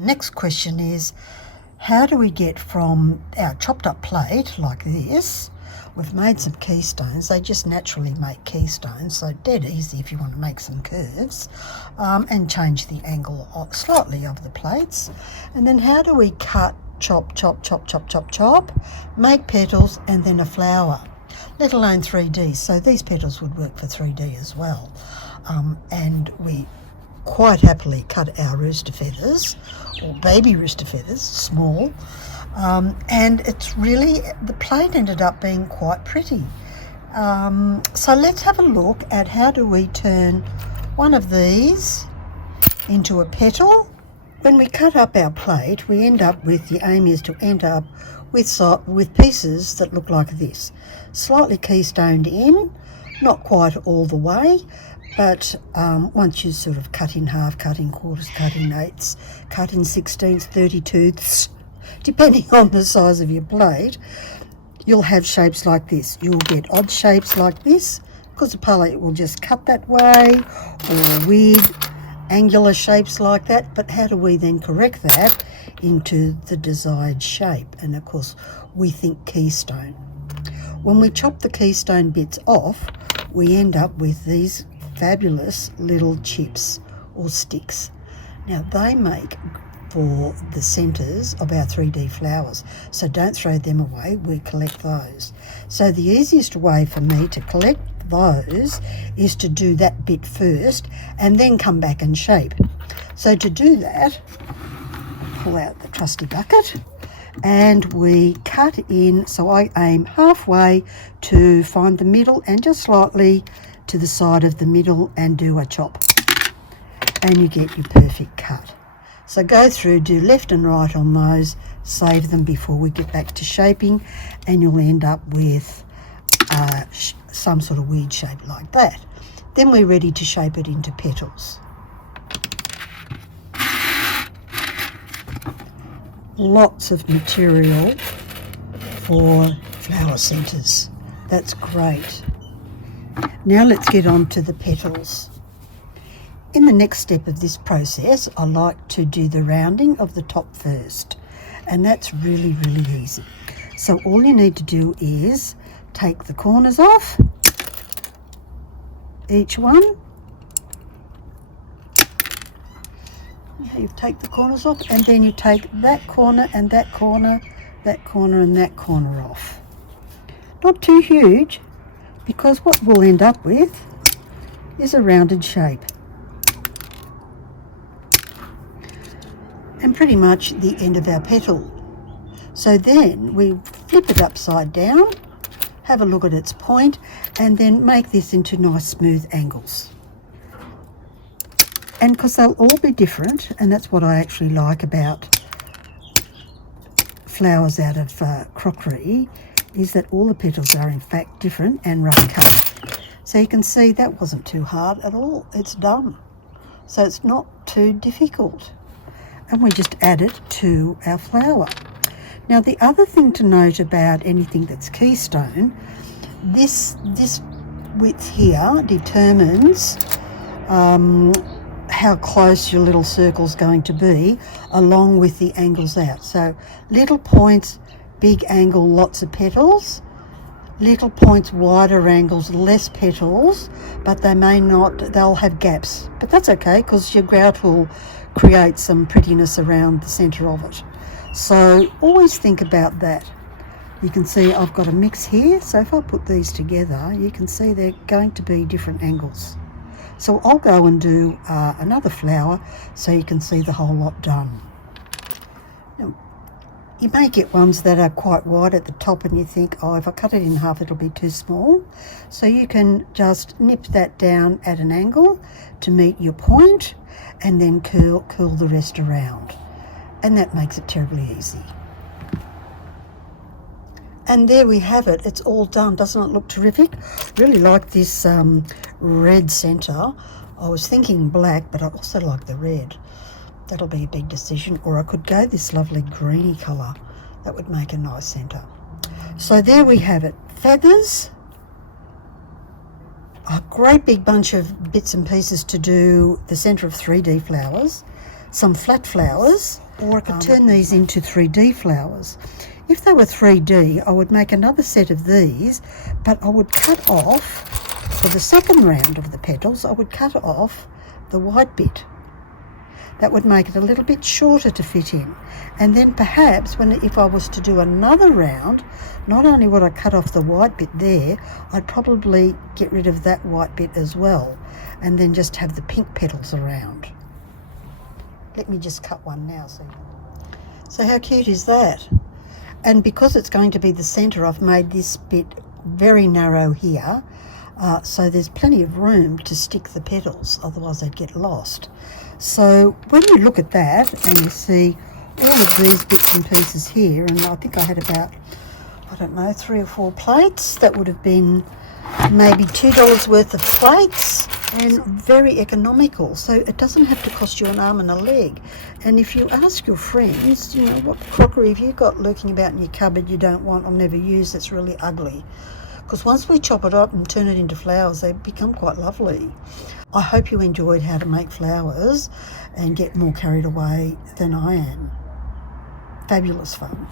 Next question is, how do we get from our chopped up plate like this? We've made some keystones. They just naturally make keystones, so dead easy if you want to make some curves, and change the angle slightly of the plates. And then how do we cut, chop, chop, chop, chop, chop, chop, make petals and then a flower, let alone 3D. So these petals would work for 3D as well. And we quite happily cut our rooster feathers, or baby rooster feathers, small, and it's really, the plate ended up being quite pretty. So let's have a look at how do we turn one of these into a petal. When we cut up our plate, we end up with, the aim is to end up with pieces that look like this, slightly keystoned in, not quite all the way, but once you sort of cut in half, cut in quarters, cut in eighths, cut in 16ths, 32ths, depending on the size of your plate, you'll have shapes like this. You'll get odd shapes like this, because the palette will just cut that way, or weird angular shapes like that. But how do we then correct that into the desired shape? And of course, we think keystone. When we chop the keystone bits off, we end up with these fabulous little chips or sticks. Now they make for the centres of our 3D flowers, so don't throw them away, we collect those. So the easiest way for me to collect those is to do that bit first and then come back and shape. So to do that, pull out the trusty bucket and we cut in, so I aim halfway to find the middle and just slightly to the side of the middle and do a chop, and you get your perfect cut. So go through, do left and right on those, save them before we get back to shaping, and you'll end up with some sort of weird shape like that. Then we're ready to shape it into petals. Lots of material for flower centres. That's great. Now let's get on to the petals. In the next step of this process, I like to do the rounding of the top first, and that's really, really easy. So all you need to do is take the corners off, each one. You take the corners off, and then you take that corner and that corner, that corner and that corner off. Not too huge, because what we'll end up with is a rounded shape. And pretty much the end of our petal. So then we flip it upside down, have a look at its point, and then make this into nice smooth angles. And because they'll all be different, and that's what I actually like about flowers out of crockery, is that all the petals are in fact different and rough cut. So you can see that wasn't too hard at all. It's done. So it's not too difficult. And we just add it to our flower. Now the other thing to note about anything that's keystone, this width here determines how close your little circle's going to be, along with the angles out. So little points, big angle, lots of petals. Little points, wider angles, less petals, but they may not, they'll have gaps. But that's okay, because your grout will create some prettiness around the centre of it. So always think about that. You can see I've got a mix here, so if I put these together, you can see they're going to be different angles. So I'll go and do another flower so you can see the whole lot done. Now, you may get ones that are quite wide at the top and you think, oh, if I cut it in half it'll be too small. So you can just nip that down at an angle to meet your point and then curl the rest around. And that makes it terribly easy. And there we have it. It's all done. Doesn't it look terrific? Really like this red centre. I was thinking black, but I also like the red. That'll be a big decision. Or I could go this lovely greeny colour. That would make a nice centre. So there we have it. Feathers. A great big bunch of bits and pieces to do the centre of 3D flowers. Some flat flowers. Or I could turn these into 3D flowers. If they were 3D, I would make another set of these, but I would cut off, for the second round of the petals, I would cut off the white bit. That would make it a little bit shorter to fit in. And then perhaps if I was to do another round, not only would I cut off the white bit there, I'd probably get rid of that white bit as well, and then just have the pink petals around. Let me just cut one now. So how cute is that? And because it's going to be the centre, I've made this bit very narrow here, so there's plenty of room to stick the petals, otherwise they'd get lost. So when you look at that and you see all of these bits and pieces here, and I think I had about, I don't know, 3 or 4 plates, that would have been maybe $2 worth of plates, and very economical, so it doesn't have to cost you an arm and a leg. And if you ask your friends, you know, what crockery have you got lurking about in your cupboard you don't want or never use that's really ugly? Because once we chop it up and turn it into flowers, they become quite lovely. I hope you enjoyed how to make flowers and get more carried away than I am. Fabulous fun.